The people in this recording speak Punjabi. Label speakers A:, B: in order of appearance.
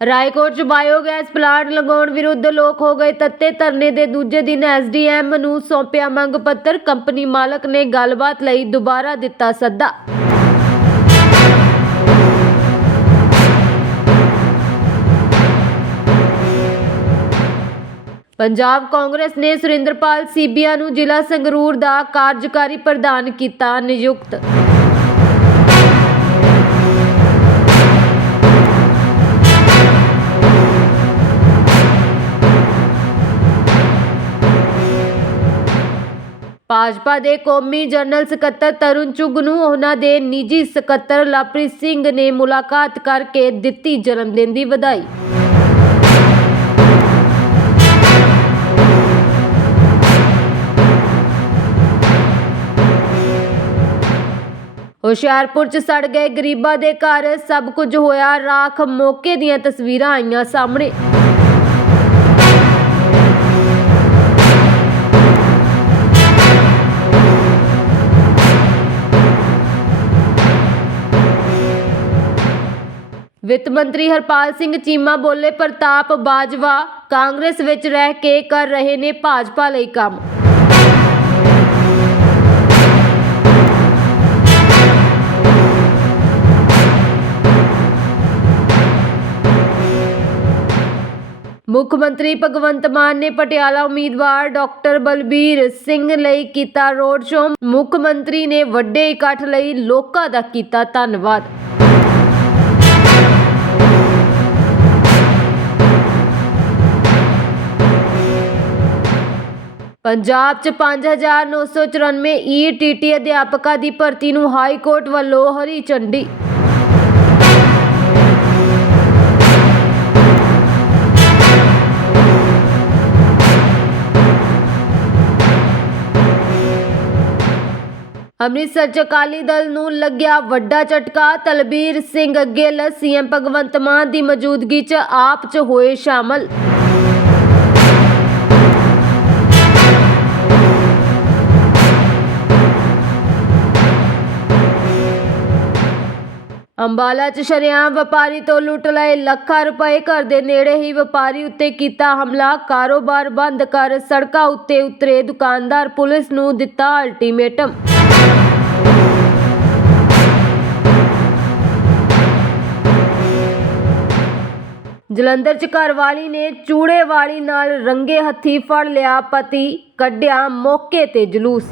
A: ਰਾਏਕੋਟ 'ਚ ਬਾਇਓਗੈਸ ਪਲਾਂਟ ਲਗਾਉਣ ਵਿਰੁੱਧ ਲੋਕ ਹੋ ਗਏ ਤੱਤੇ ਧਰਨੇ ਦੇ ਦੂਜੇ ਦਿਨ ਐਸਡੀਐਮ ਨੂੰ ਸੌਂਪਿਆ ਮੰਗ ਪੱਤਰ। ਕੰਪਨੀ ਮਾਲਕ ਨੇ ਗੱਲਬਾਤ ਲਈ ਦੁਬਾਰਾ ਦਿੱਤਾ ਸੱਦਾ। ਪੰਜਾਬ ਕਾਂਗਰਸ ਨੇ ਸੁਰਿੰਦਰਪਾਲ ਸੀਬੀਆ ਨੂੰ ਜ਼ਿਲ੍ਹਾ ਸੰਗਰੂਰ ਦਾ ਕਾਰਜਕਾਰੀ ਪ੍ਰਧਾਨ ਕੀਤਾ ਨਿਯੁਕਤ। ਭਾਜਪਾ ਦੇ ਕੌਮੀ ਜਨਰਲ ਸਕੱਤਰ ਤਰੁਣ ਚੁੱਗ ਨੂੰ ਉਹਨਾਂ ਦੇ ਨਿੱਜੀ ਸਕੱਤਰ ਲਵਪ੍ਰੀਤ ਸਿੰਘ ਨੇ ਮੁਲਾਕਾਤ ਕਰਕੇ ਦਿੱਤੀ ਜਨਮ ਦਿਨ ਦੀ ਵਧਾਈ। ਹੁਸ਼ਿਆਰਪੁਰ ਚ ਸੜ ਗਏ ਗਰੀਬਾਂ ਦੇ ਘਰ, ਸਭ ਕੁਝ ਹੋਇਆ, ਰਾਖ ਮੌਕੇ ਦੀਆਂ ਤਸਵੀਰਾਂ ਆਈਆਂ ਸਾਹਮਣੇ। ਵਿੱਤ ਮੰਤਰੀ ਹਰਪਾਲ ਸਿੰਘ ਚੀਮਾ ਬੋਲੇ ਪ੍ਰਤਾਪ ਬਾਜਵਾ ਕਾਂਗਰਸ ਵਿੱਚ ਰਹਿ ਕੇ ਕਰ ਰਹੇ ਨੇ ਭਾਜਪਾ ਲਈ ਕੰਮ। ਮੁੱਖ ਮੰਤਰੀ ਭਗਵੰਤ ਮਾਨ ਨੇ ਪਟਿਆਲਾ ਉਮੀਦਵਾਰ ਡਾਕਟਰ ਬਲਬੀਰ ਸਿੰਘ ਲਈ ਕੀਤਾ ਰੋਡ ਸ਼ੋਅ। ਮੁੱਖ ਮੰਤਰੀ ਨੇ ਵੱਡੇ ਇਕੱਠ ਲਈ ਲੋਕਾਂ ਦਾ ਕੀਤਾ ਧੰਨਵਾਦ। ਪੰਜਾਬ 'ਚ 5994 ਈਟੀਟੀ ਅਧਿਆਪਕਾਂ ਦੀ ਭਰਤੀ ਨੂੰ ਹਾਈ ਕੋਰਟ ਵੱਲੋਂ ਹਰੀ ਝੰਡੀ। ਅੰਮ੍ਰਿਤਸਰ 'ਚ ਅਕਾਲੀ ਦਲ ਨੂੰ ਲੱਗਿਆ ਵੱਡਾ ਝਟਕਾ। ਤਲਬੀਰ ਸਿੰਘ ਗਿੱਲ, ਸੀਐਮ ਭਗਵੰਤ ਮਾਨ ਦੀ ਮੌਜੂਦਗੀ 'ਚ ਆਪ 'ਚ ਹੋਏ ਸ਼ਾਮਲ। ਅੰਬਾਲਾ 'ਚ ਸ਼ਰੇਆਮ ਵਪਾਰੀ ਤੋਂ ਲੁੱਟ ਲਏ ਲੱਖਾਂ ਰੁਪਏ ਘਰ ਦੇ ਨੇੜੇ ਹੀ ਵਪਾਰੀ ਉੱਤੇ ਕੀਤਾ ਹਮਲਾ। ਕਾਰੋਬਾਰ ਬੰਦ ਕਰ ਸੜਕਾਂ ਉੱਤੇ ਉਤਰੇ ਦੁਕਾਨਦਾਰ, ਪੁਲਿਸ ਨੂੰ ਦਿੱਤਾ ਅਲਟੀਮੇਟਮ ਜਲੰਧਰ 'ਚ ਘਰਵਾਲੀ ਨੇ ਚੂੜੇ ਵਾਲੀ ਨਾਲ ਰੰਗੇ ਹੱਥੀ ਫੜ ਲਿਆ ਪਤੀ, ਕੱਢਿਆ ਮੌਕੇ ਤੇ ਜਲੂਸ।